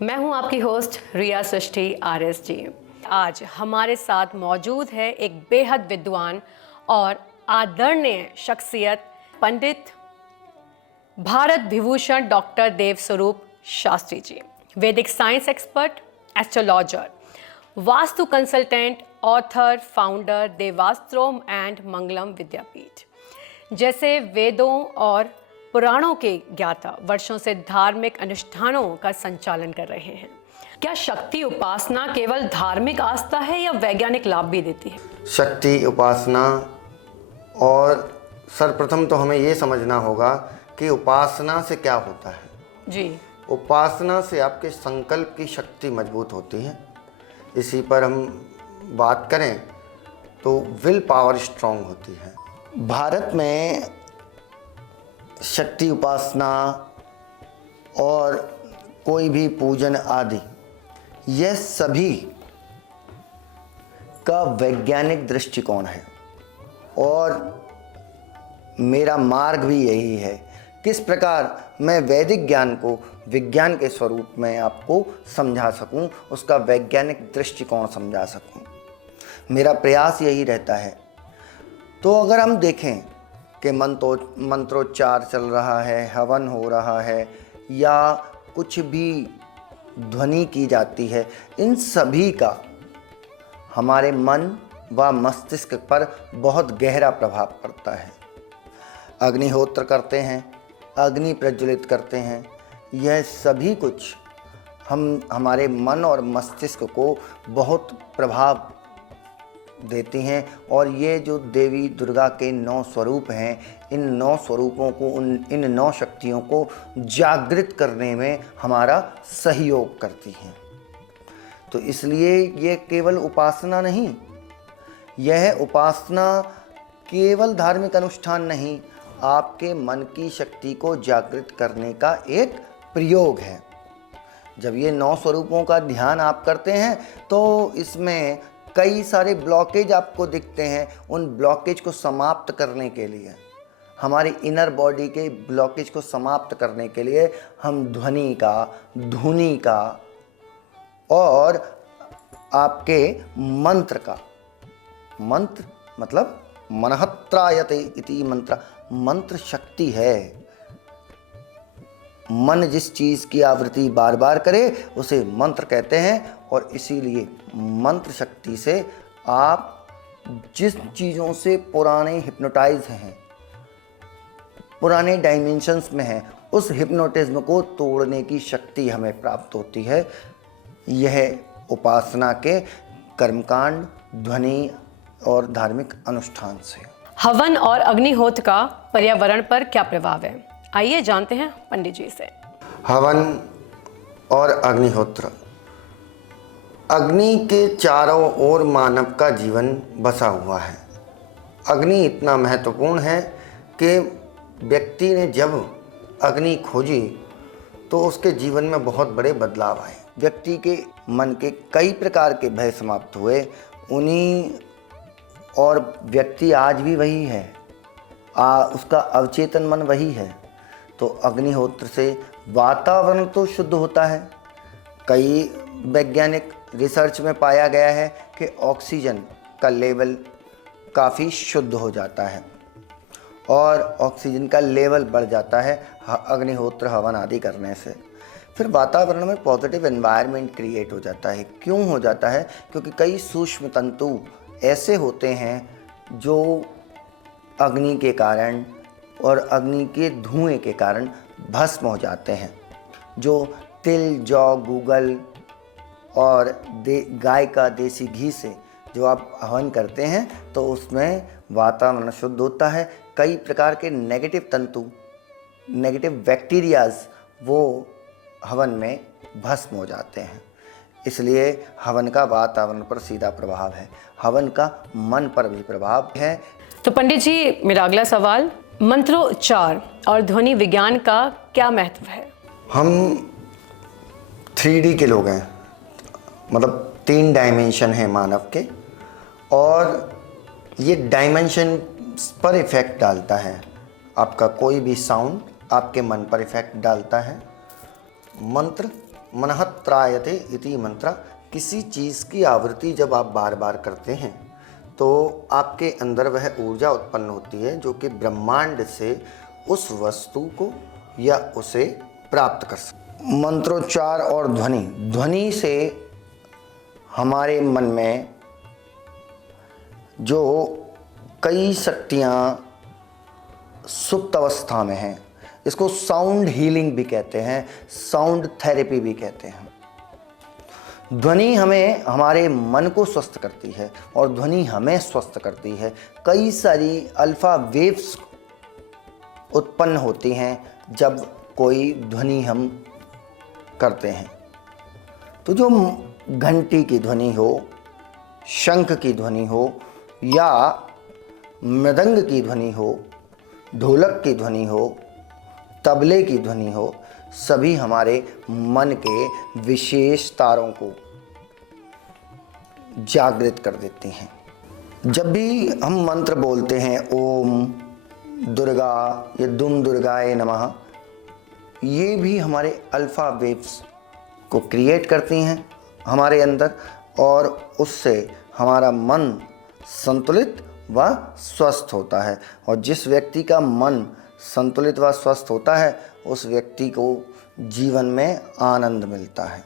मैं हूं आपकी होस्ट रिया सृष्टि RS जी। आज हमारे साथ मौजूद है एक बेहद विद्वान और आदरणीय शख्सियत Pandit Bharat Vibhushan doctor Dev Swaroop Shastri ji, Vedic science expert, astrologer, vastu consultant, author, founder Devastrom and Mangalam Vidyapeeth जैसे वेदों और पुराणों के ज्ञाता, वर्षों से धार्मिक अनुष्ठानों का संचालन कर रहे हैं। क्या शक्ति उपासना केवल धार्मिक आस्था है या वैज्ञानिक लाभ भी देती है? शक्ति उपासना, और सर्वप्रथम तो हमें ये समझना होगा कि उपासना से क्या होता है। जी, उपासना से आपके संकल्प की शक्ति मजबूत होती है। इसी पर हम बात करें तो विल पावर स्ट्रांग होती है। भारत में शक्ति उपासना और कोई भी पूजन आदि, यह सभी का वैज्ञानिक दृष्टिकोण है और मेरा मार्ग भी यही है। किस प्रकार मैं वैदिक ज्ञान को विज्ञान के स्वरूप में आपको समझा सकूं, उसका वैज्ञानिक दृष्टिकोण समझा सकूं, मेरा प्रयास यही रहता है। तो अगर हम देखें कि मंत्रोच्चार चल रहा है, हवन हो रहा है या कुछ भी ध्वनि की जाती है, इन सभी का हमारे मन व मस्तिष्क पर बहुत गहरा प्रभाव पड़ता है। अग्निहोत्र करते हैं, अग्नि प्रज्वलित करते हैं, यह सभी कुछ हमारे मन और मस्तिष्क को बहुत प्रभाव देती हैं। और ये जो देवी दुर्गा के 9 स्वरूप हैं, इन 9 स्वरूपों को, इन 9 शक्तियों को जागृत करने में हमारा सहयोग करती हैं। तो इसलिए ये केवल उपासना नहीं, यह उपासना केवल धार्मिक अनुष्ठान नहीं, आपके मन की शक्ति को जागृत करने का एक प्रयोग है। जब ये 9 स्वरूपों का ध्यान आप करते हैं तो इसमें कई सारे ब्लॉकेज आपको दिखते हैं। उन ब्लॉकेज को समाप्त करने के लिए, हमारी इनर बॉडी के ब्लॉकेज को समाप्त करने के लिए हम ध्वनि का, धुनी का और आपके मंत्र का, मंत्र मतलब मनहत्रायते इति मंत्र, मंत्र शक्ति है। मन जिस चीज़ की आवृत्ति बार बार करे उसे मंत्र कहते हैं। और इसीलिए मंत्र शक्ति से आप जिस चीज़ों से पुराने हिप्नोटाइज हैं, पुराने डायमेंशंस में हैं, उस हिप्नोटिज्म को तोड़ने की शक्ति हमें प्राप्त होती है। यह उपासना के कर्मकांड, ध्वनि और धार्मिक अनुष्ठान से। हवन और अग्निहोत्र का पर्यावरण पर क्या प्रभाव है, आइए जानते हैं पंडित जी से। हवन और अग्निहोत्र, अग्नि के चारों ओर मानव का जीवन बसा हुआ है। अग्नि इतना महत्वपूर्ण है कि व्यक्ति ने जब अग्नि खोजी तो उसके जीवन में बहुत बड़े बदलाव आए। व्यक्ति के मन के कई प्रकार के भय समाप्त हुए। उन्हीं और व्यक्ति आज भी वही है, उसका अवचेतन मन वही है। तो अग्निहोत्र से वातावरण तो शुद्ध होता है। कई वैज्ञानिक रिसर्च में पाया गया है कि ऑक्सीजन का लेवल काफ़ी शुद्ध हो जाता है और ऑक्सीजन का लेवल बढ़ जाता है अग्निहोत्र हवन आदि करने से। फिर वातावरण में पॉजिटिव एनवायरनमेंट क्रिएट हो जाता है। क्यों हो जाता है? क्योंकि कई सूक्ष्म तंतु ऐसे होते हैं जो अग्नि के कारण और अग्नि के धुएं के कारण भस्म हो जाते हैं। जो तिल, जौ, गूगल और गाय का देसी घी से जो आप हवन करते हैं तो उसमें वातावरण शुद्ध होता है। कई प्रकार के नेगेटिव तंतु, नेगेटिव बैक्टीरियाज वो हवन में भस्म हो जाते हैं। इसलिए हवन का वातावरण पर सीधा प्रभाव है, हवन का मन पर भी प्रभाव है। तो पंडित जी, मेरा अगला सवाल, मंत्रोच्चार और ध्वनि विज्ञान का क्या महत्व है? हम 3D के लोग हैं, मतलब 3 डायमेंशन है मानव के, और ये डायमेंशन पर इफेक्ट डालता है। आपका कोई भी साउंड आपके मन पर इफेक्ट डालता है। मंत्र मनहत्रायते इति मंत्र। किसी चीज़ की आवृत्ति जब आप बार बार करते हैं तो आपके अंदर वह ऊर्जा उत्पन्न होती है जो कि ब्रह्मांड से उस वस्तु को या उसे प्राप्त कर सकते। मंत्रोच्चार और ध्वनि, ध्वनि से हमारे मन में जो कई शक्तियाँ सुप्त अवस्था में हैं, इसको साउंड हीलिंग भी कहते हैं, साउंड थेरेपी भी कहते हैं। ध्वनि हमें हमारे मन को स्वस्थ करती है और ध्वनि हमें स्वस्थ करती है। कई सारी अल्फा वेव्स उत्पन्न होती हैं जब कोई ध्वनि हम करते हैं। तो जो घंटी की ध्वनि हो, शंख की ध्वनि हो या मृदंग की ध्वनि हो, ढोलक की ध्वनि हो, तबले की ध्वनि हो, सभी हमारे मन के विशेष तारों को जागृत कर देती हैं। जब भी हम मंत्र बोलते हैं ओम दुर्गा या दुम दुर्गाए नमः, ये भी हमारे अल्फा वेव्स को क्रिएट करती हैं हमारे अंदर और उससे हमारा मन संतुलित व स्वस्थ होता है। और जिस व्यक्ति का मन संतुलित व स्वस्थ होता है उस व्यक्ति को जीवन में आनंद मिलता है।